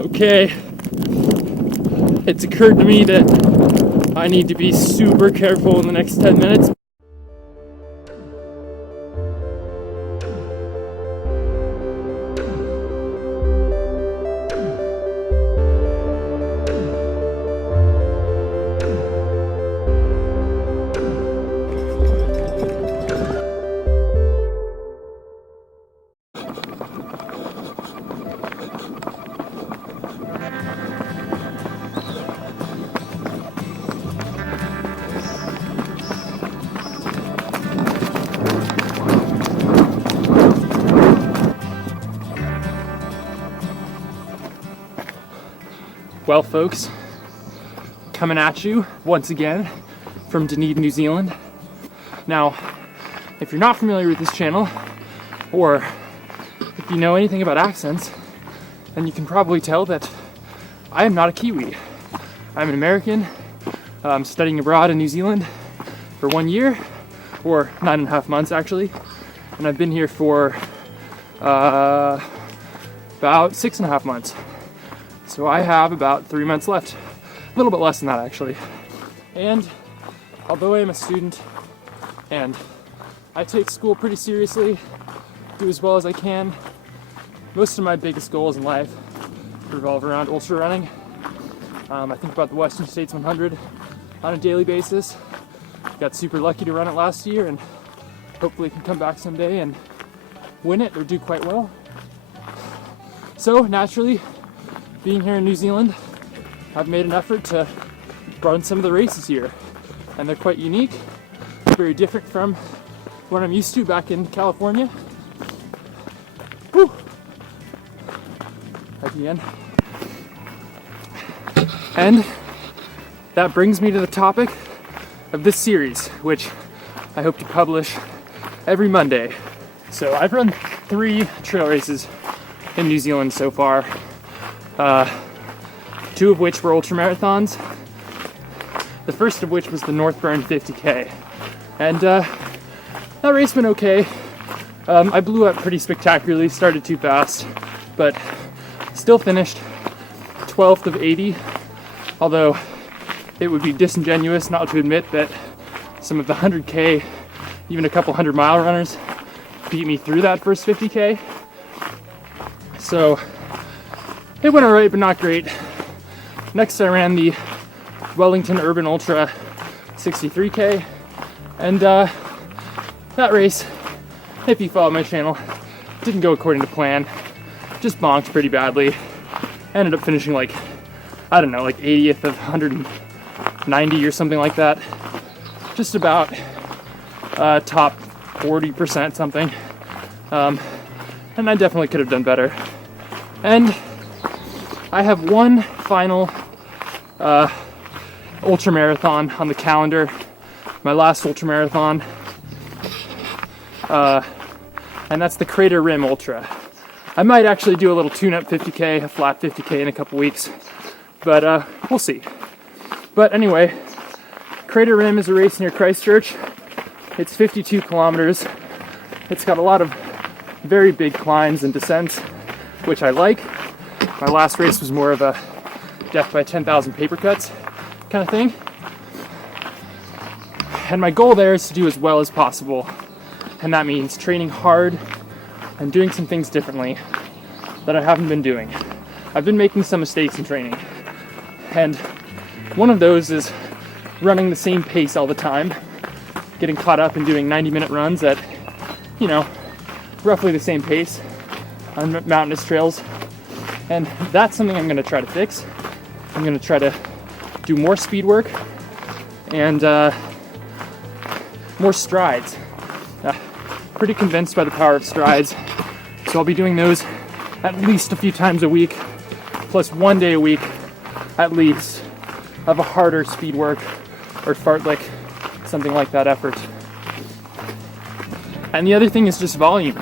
Okay, it's occurred to me that I need to be super careful in the next 10 minutes. Well, folks, coming at you once again from Dunedin, New Zealand. Now, if you're not familiar with this channel, or if you know anything about accents, then you can probably tell that I am not a Kiwi. I'm an American studying abroad in New Zealand for 1 year, or 9.5 months actually, and I've been here for about 6.5 months. So I have about 3 months left, a little bit less than that actually. And although I am a student and I take school pretty seriously, do as well as I can, most of my biggest goals in life revolve around ultra running. I think about the Western States 100 on a daily basis. Got super lucky to run it last year and hopefully can come back someday and win it or do quite well. So naturally, being here in New Zealand, I've made an effort to run some of the races here, and they're quite unique, very different from what I'm used to back in California. Woo! Again. And that brings me to the topic of this series, which I hope to publish every Monday. So I've run 3 trail races in New Zealand so far. 2 of which were ultramarathons. The first of which was the Northburn 50K. And that race went okay. I blew up pretty spectacularly, started too fast, but still finished 12th of 80. Although it would be disingenuous not to admit that some of the 100K, even a couple 100-mile runners, beat me through that first 50K. So it went alright, but not great. Next, I ran the Wellington Urban Ultra 63K, and that race, if you follow my channel, didn't go according to plan. Just bonked pretty badly. Ended up finishing like 80th of 190 or something like that. Just about top 40% something. And I definitely could have done better. And I have one final ultramarathon on the calendar, my last ultramarathon, and that's the Crater Rim Ultra. I might actually do a little tune-up 50K, a flat 50K in a couple weeks, but we'll see. But anyway, Crater Rim is a race near Christchurch. It's 52 kilometers. It's got a lot of very big climbs and descents, which I like. My last race was more of a death by 10,000 paper cuts kind of thing. And my goal there is to do as well as possible. And that means training hard and doing some things differently that I haven't been doing. I've been making some mistakes in training. And one of those is running the same pace all the time, getting caught up in doing 90-minute runs at, roughly the same pace on mountainous trails. And that's something I'm going to try to fix. I'm going to try to do more speed work and more strides. Pretty convinced by the power of strides. So I'll be doing those at least a few times a week, plus 1 day a week at least of a harder speed work or fartlek, something like that effort. And the other thing is just volume.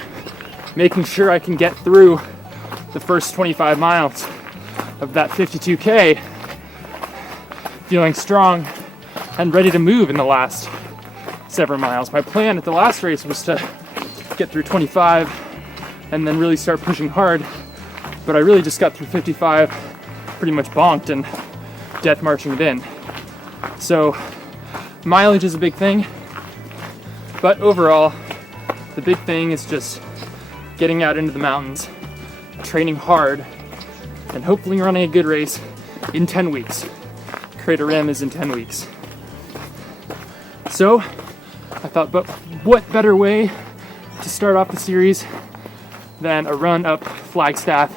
Making sure I can get through the first 25 miles of that 52K feeling strong and ready to move in the last several miles. My plan at the last race was to get through 25 and then really start pushing hard but I really just got through 55 pretty much bonked and death marching it in. So mileage is a big thing, but overall the big thing is just getting out into the mountains, training hard, and hopefully running a good race in 10 weeks. Crater Rim is in 10 weeks. So I thought, but what better way to start off the series than a run up Flagstaff?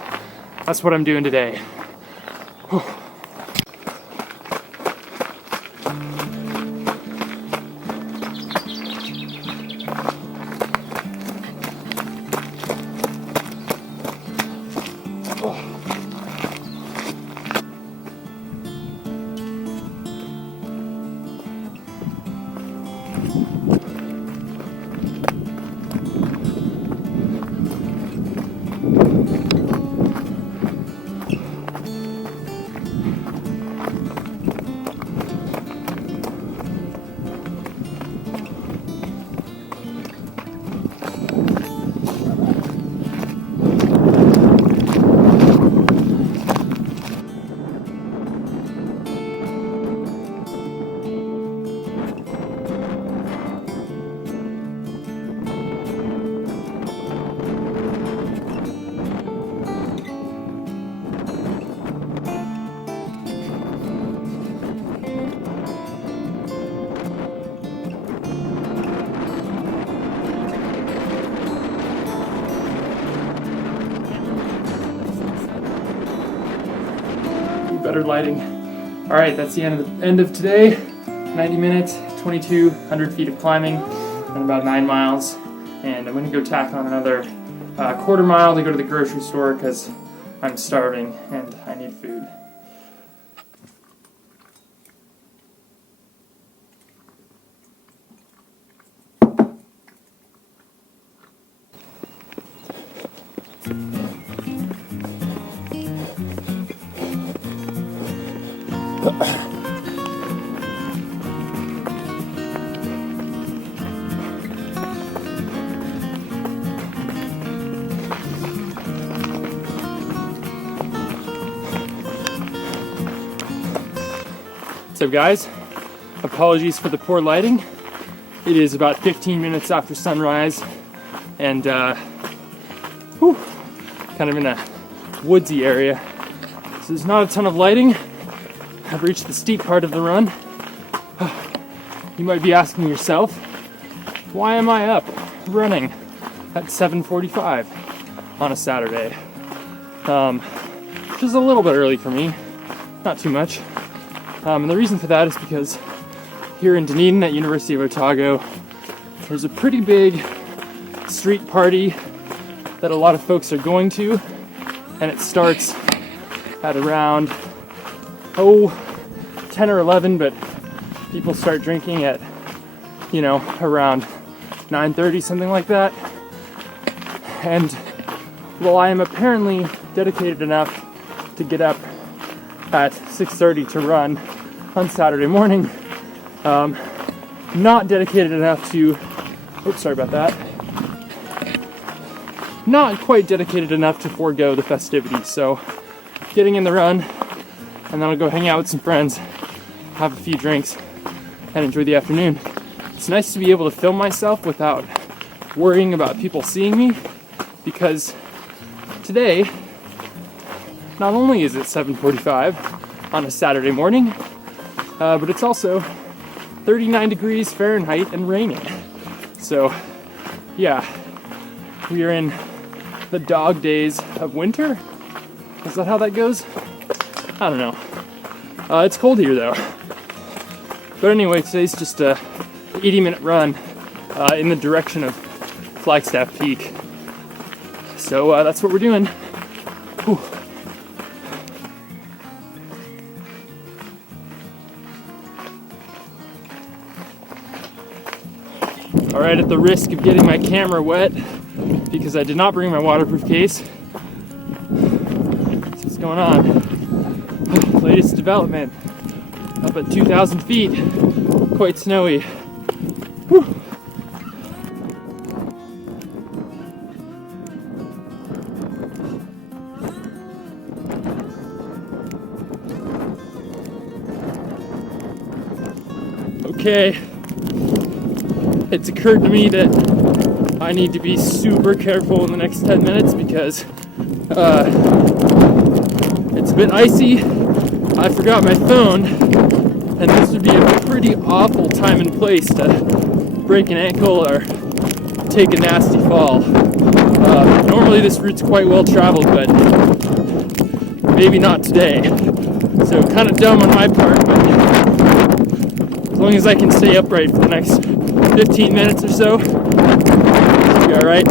That's what I'm doing today. Whew. Better lighting. All right, that's the end of today. 90 minutes, 2,200 feet of climbing, and about 9 miles. And I'm gonna go tack on another quarter mile to go to the grocery store because I'm starving and I need food. So guys, apologies for the poor lighting. It is about 15 minutes after sunrise and kind of in a woodsy area. So there's not a ton of lighting. I've reached the steep part of the run. You might be asking yourself, why am I up running at 7:45 on a Saturday? Which is a little bit early for me, not too much. And the reason for that is because here in Dunedin at University of Otago, there's a pretty big street party that a lot of folks are going to, and it starts at around 10 or 11, but people start drinking at around 9:30, something like that. And while I am apparently dedicated enough to get up at 6:30 to run on Saturday morning, not dedicated enough to not quite dedicated enough to forego the festivities. So getting in the run, and then I'll go hang out with some friends, have a few drinks, and enjoy the afternoon. It's nice to be able to film myself without worrying about people seeing me, because today, not only is it 7:45 on a Saturday morning, but it's also 39 degrees Fahrenheit and raining. So, yeah, we are in the dog days of winter. Is that how that goes? I don't know. It's cold here though. But anyway, today's just a 80-minute run in the direction of Flagstaff Peak. So that's what we're doing. Whew. All right, at the risk of getting my camera wet, because I did not bring my waterproof case. That's what's going on. Latest development. Up at 2,000 feet. Quite snowy. Whew. Okay, it's occurred to me that I need to be super careful in the next 10 minutes because it's a bit icy. I forgot my phone, and this would be a pretty awful time and place to break an ankle or take a nasty fall. Normally this route's quite well traveled, but maybe not today. So kind of dumb on my part, but as long as I can stay upright for the next 15 minutes or so, it'll be alright.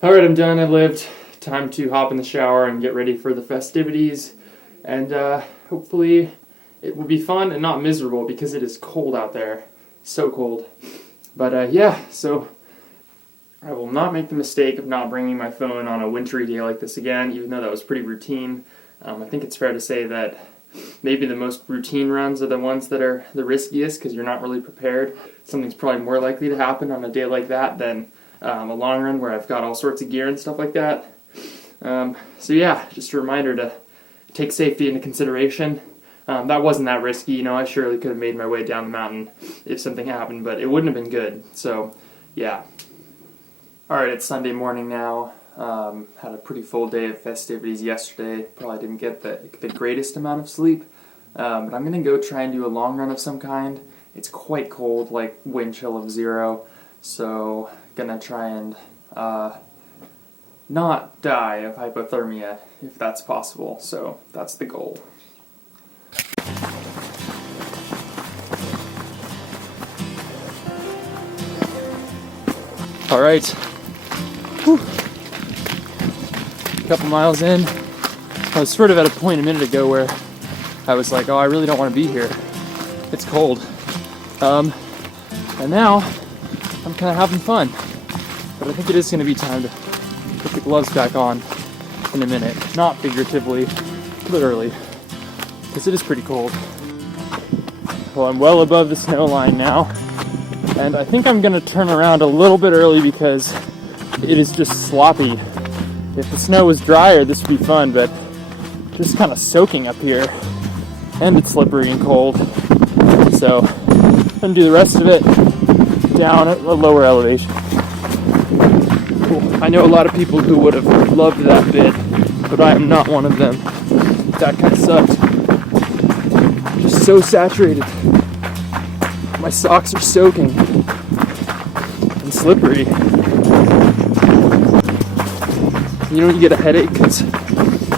Alright, I'm done. I've lived. Time to hop in the shower and get ready for the festivities. And hopefully it will be fun and not miserable because it is cold out there. So cold. But yeah, so I will not make the mistake of not bringing my phone on a wintry day like this again, even though that was pretty routine. I think it's fair to say that maybe the most routine runs are the ones that are the riskiest because you're not really prepared. Something's probably more likely to happen on a day like that than a long run where I've got all sorts of gear and stuff like that. So yeah, just a reminder to take safety into consideration. That wasn't that risky, you know, I surely could have made my way down the mountain if something happened, but it wouldn't have been good, so yeah. Alright, it's Sunday morning now. Had a pretty full day of festivities yesterday. Probably didn't get the greatest amount of sleep, but I'm going to go try and do a long run of some kind. It's quite cold, like wind chill of 0, so gonna try and not die of hypothermia if that's possible, so that's the goal. Alright, a couple miles in. I was sort of at a point a minute ago where I was like, oh, I really don't want to be here. It's cold. And now I'm kind of having fun. But I think it is going to be time to put the gloves back on in a minute. Not figuratively, literally. Because it is pretty cold. Well, I'm well above the snow line now. And I think I'm going to turn around a little bit early because it is just sloppy. If the snow was drier, this would be fun, but just kind of soaking up here. And it's slippery and cold. So I'm going to do the rest of it down at a lower elevation. Cool. I know a lot of people who would have loved that bit, but I am not one of them. That kind of sucked. Just so saturated. My socks are soaking and slippery. You know when you get a headache because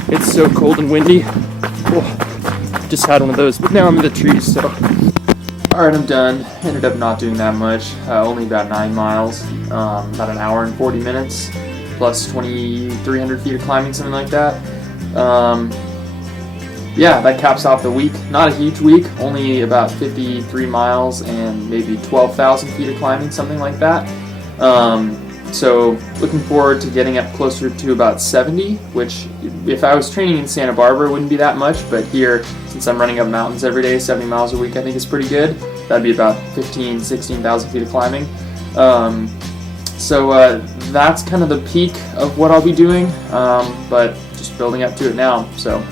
it's so cold and windy? Oh, just had one of those, but now I'm in the trees, so. Alright, I'm done. Ended up not doing that much. Only about 9 miles. About an hour and 40 minutes. Plus 2,300 feet of climbing, something like that. Yeah, that caps off the week. Not a huge week. Only about 53 miles and maybe 12,000 feet of climbing, something like that. So looking forward to getting up closer to about 70, which if I was training in Santa Barbara wouldn't be that much, but here, since I'm running up mountains every day, 70 miles a week I think is pretty good. That'd be about 15,000, 16,000 feet of climbing. So that's kind of the peak of what I'll be doing, but just building up to it now, so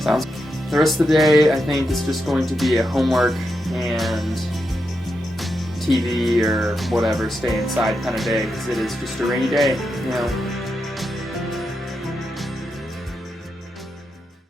sounds good. The rest of the day I think is just going to be a homework and TV or whatever, stay inside kind of day, because it is just a rainy day, you know.